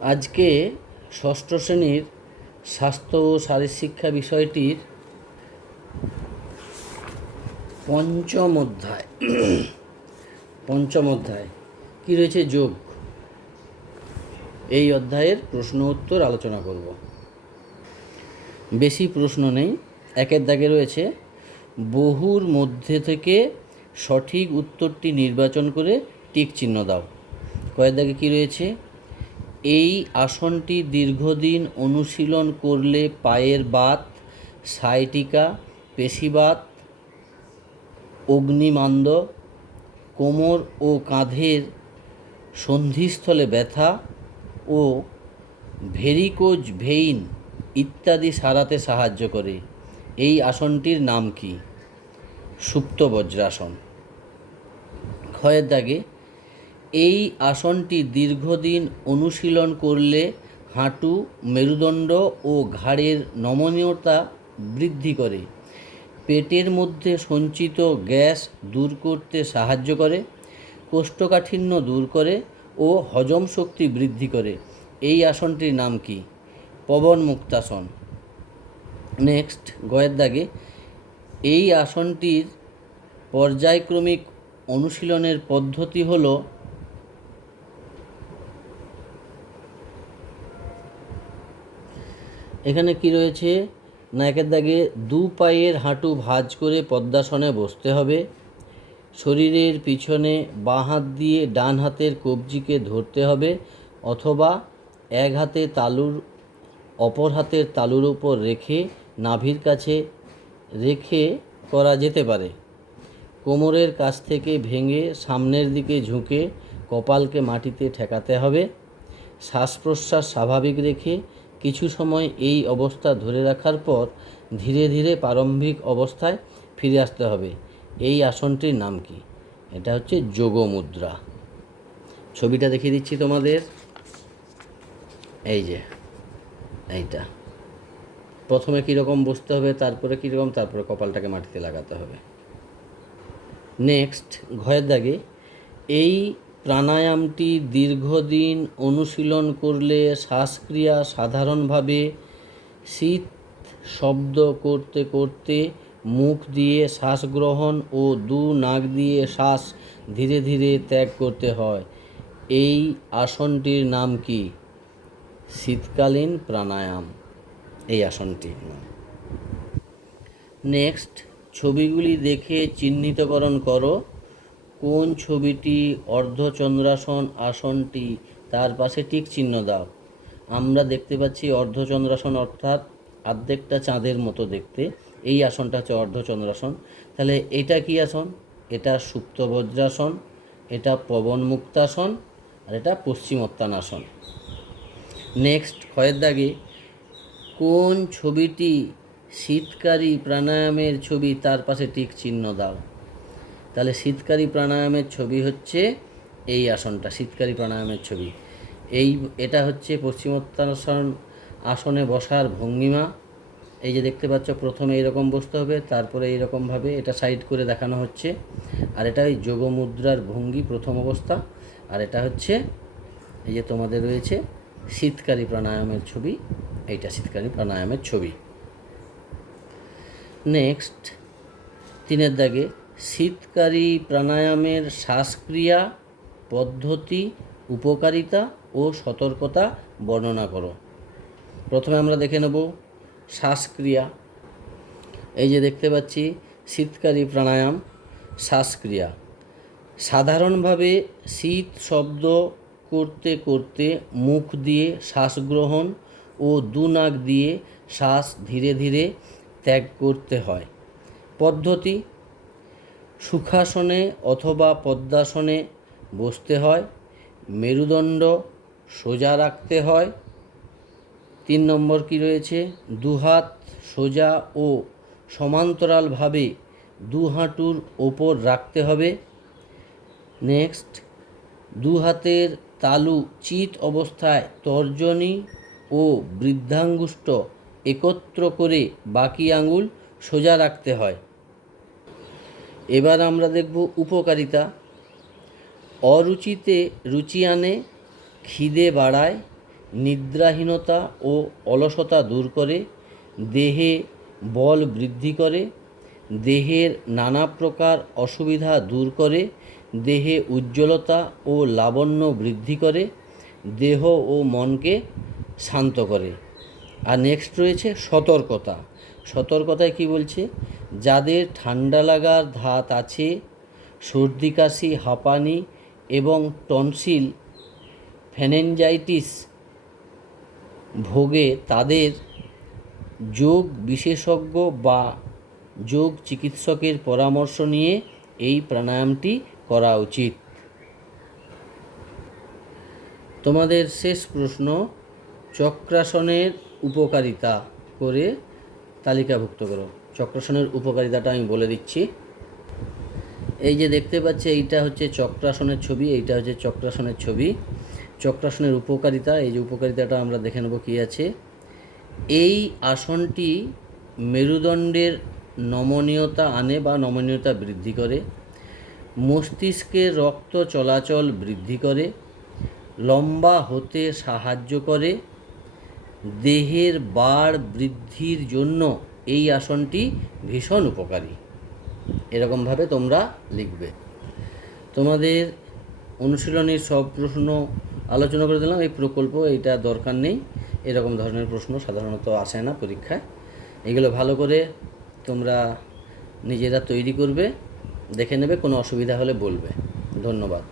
আজকে ষষ্ঠ শ্রেণির স্বাস্থ্য ও শারীরশিক্ষা বিষয়টির পঞ্চম অধ্যায়। পঞ্চম অধ্যায়। কী রয়েছে যোগ? এই অধ্যায়ের প্রশ্ন উত্তর আলোচনা করব। বেশি প্রশ্ন নেই, একের দাগে রয়েছে, বহুর মধ্যে থেকে সঠিক উত্তরটি নির্বাচন করে টিক চিহ্ন দাও। কয়ের দাগে কী রয়েছে? এই আসনটি দীর্ঘদিন অনুশীলন করলে পায়ের বাত, সাইটিকা, পেশিবাত, অগ্নিমান্দ, কোমর ও কাঁধের সন্ধিস্থলে ব্যথা ও ভেরিকোজ ভেইন ইত্যাদি সারাতে সাহায্য করে। এই আসনটির নাম কি? সুপ্ত বজ্রাসন। ক্ষয়ের দাগে এই আসনটি দীর্ঘদিন অনুশীলন করলে হাঁটু, মেরুদণ্ড ও ঘাড়ের নমনীয়তা বৃদ্ধি করে। পেটের মধ্যে সঞ্চিত গ্যাস দূর করতে সাহায্য করে, কোষ্ঠকাঠিন্য দূর করে ও হজম শক্তি বৃদ্ধি করে। এই আসনটির নাম কি? পবন মুক্তাসন। নেক্সট, গয়ের দাগে। এই আসনটির পর্যায়ক্রমিক অনুশীলনের পদ্ধতি হলো এখানে কি রয়েছে? নায়কের দাগে দু পায়ের হাঁটু ভাঁজ করে পদ্মাসনে বসতে হবে। শরীরের পিছনে বাঁ হাত দিয়ে ডান হাতের কবজিকে ধরতে হবে অথবা এক হাতে তালুর, অপর হাতের তালুর উপর রেখে নাভির কাছে রেখে করা যেতে পারে। কোমরের কাছ থেকে ভেঙে সামনের দিকে ঝুঁকে কপালকে মাটিতে ঠেকাতে হবে। শ্বাস প্রশ্বাস স্বাভাবিক রেখে কিছু সময় এই অবস্থা ধরে রাখার পর ধীরে ধীরে প্রারম্ভিক অবস্থায় ফিরে আসতে হবে। এই আসনটির নাম কি? এটা হচ্ছে যোগ মুদ্রা ছবিটা দেখিয়ে দিচ্ছি তোমাদের। এই যে, এইটা। প্রথমে কীরকম বসতে হবে, তারপরে কীরকম, তারপরে কপালটাকে মাটিতে লাগাতে হবে। নেক্সট ঘয়ের দাগে এই প্রাণায়ামটি দীর্ঘদিন অনুশীলন করলে শ্বাসক্রিয়া সাধারণভাবে শীত শব্দ করতে করতে মুখ দিয়ে শ্বাস গ্রহণ ও দু নাক দিয়ে শ্বাস ধীরে ধীরে ত্যাগ করতে হয়। এই আসনটির নাম কি? শীতকালীন প্রাণায়াম। এই আসনটির নাম। নেক্সট, ছবিগুলি দেখে চিহ্নিতকরণ করো। কোন ছবিটি অর্ধচন্দ্রাসন আসনটি? তার পাশে টিক চিহ্ন দাও। আমরা দেখতে পাচ্ছি অর্ধচন্দ্রাসন অর্থাৎ আর্ধেকটা চাঁদের মতো দেখতে। এই আসনটা হচ্ছে অর্ধচন্দ্রাসন। তাহলে এটা কি আসন? এটা সুপ্ত বজ্রাসন এটা পবন মুক্তাসন আর এটা পশ্চিমোত্তানাসন। নেক্সট ক্ষয়ের দাগে, কোন ছবিটি শীতকারী প্রাণায়ামের ছবি? তার পাশে টিক চিহ্ন দাও। তাহলে শীতকারী প্রাণায়ামের ছবি হচ্ছে এই আসনটা, শীতকারী প্রাণায়ামের ছবি। এই, এটা হচ্ছে পশ্চিমোত্তানাসন আসনে বসার ভঙ্গিমা। এই যে দেখতে পাচ্ছ, প্রথমে এইরকম বসতে হবে, তারপরে এইরকমভাবে এটা সাইড করে দেখানো হচ্ছে। আর এটা ওই যোগ মুদ্রার ভঙ্গি, প্রথম অবস্থা। আর এটা হচ্ছে, এই যে তোমাদের রয়েছে, শীতকারী প্রাণায়ামের ছবি। এইটা শীতকারী প্রাণায়ামের ছবি। নেক্সট, তিনের দাগে শীতকারী প্রাণায়ামের শ্বাসক্রিয়া পদ্ধতি, উপকারিতা ও সতর্কতা বর্ণনা করো। প্রথমে আমরা দেখে নেব শ্বাসক্রিয়া। এই যে দেখতে পাচ্ছি, শীতকারী প্রাণায়াম, শ্বাসক্রিয়া। সাধারণভাবে শীত শব্দ করতে করতে মুখ দিয়ে শ্বাস গ্রহণ ও দু নাক দিয়ে শ্বাস ধীরে ধীরে ত্যাগ করতে হয়। পদ্ধতি সুখাসনে অথবা পদ্মাসনে বসতে হয়, মেরুদণ্ড সোজা রাখতে হয়। তিন নম্বর কি রয়েছে? দুহাত সোজা ও সমান্তরালভাবে দু হাঁটুর ওপর রাখতে হবে। নেক্সট, দু হাতের তালু চিত অবস্থায় তর্জনী ও বৃদ্ধাঙ্গুষ্ঠ একত্র করে বাকি আঙুল সোজা রাখতে হয়। এবার আমরা দেখব উপকারিতা। অরুচিতে রুচি আনে, খিদে বাড়ায়, নিদ্রাহীনতা ও অলসতা দূর করে, দেহে বল বৃদ্ধি করে, দেহের নানা প্রকার অসুবিধা দূর করে, দেহে উজ্জ্বলতা ও লাবণ্য বৃদ্ধি করে, দেহ ও মনকে শান্ত করে। আর নেক্সট রয়েছে সতর্কতা। সতর্কতায় কি বলছে? যাদের ঠান্ডা লাগার ধাত আছে, সর্দি, কাশি, হাঁপানি এবং টনসিল, ফ্যানেঞ্জাইটিস ভোগে তাদের যোগ বিশেষজ্ঞ বা যোগ চিকিৎসকের পরামর্শ নিয়ে এই প্রাণায়ামটি করা উচিত। তোমাদের শেষ প্রশ্ন, চক্রাসনের উপকারিতা করে তালিকাভুক্ত করো। চক্রাসনের উপকারিতাটা আমি বলে দিচ্ছি। এই যে দেখতে পাচ্ছি, এইটা হচ্ছে চক্রাসনের ছবি, এইটা হচ্ছে চক্রাসনের ছবি। চক্রাসনের উপকারিতা, এই যে উপকারিতাটা আমরা দেখে নেব কী আছে। এই আসনটি মেরুদণ্ডের নমনীয়তা আনে বা নমনীয়তা বৃদ্ধি করে মস্তিষ্কের রক্ত চলাচল বৃদ্ধি করে, লম্বা হতে সাহায্য করে দেহের বাড় বৃদ্ধির জন্য এই আসনটি ভীষণ উপকারী। এরকমভাবে তোমরা লিখবে। তোমাদের অনুশীলনের সব প্রশ্ন আলোচনা করে দিলাম। এই প্রকল্প, এইটা দরকার নেই। এরকম ধরনের প্রশ্ন সাধারণত আসে না পরীক্ষায়। এগুলো ভালো করে তোমরা নিজেরা তৈরি করবে, দেখে নেবে, কোনো অসুবিধা হলে বলবে। ধন্যবাদ।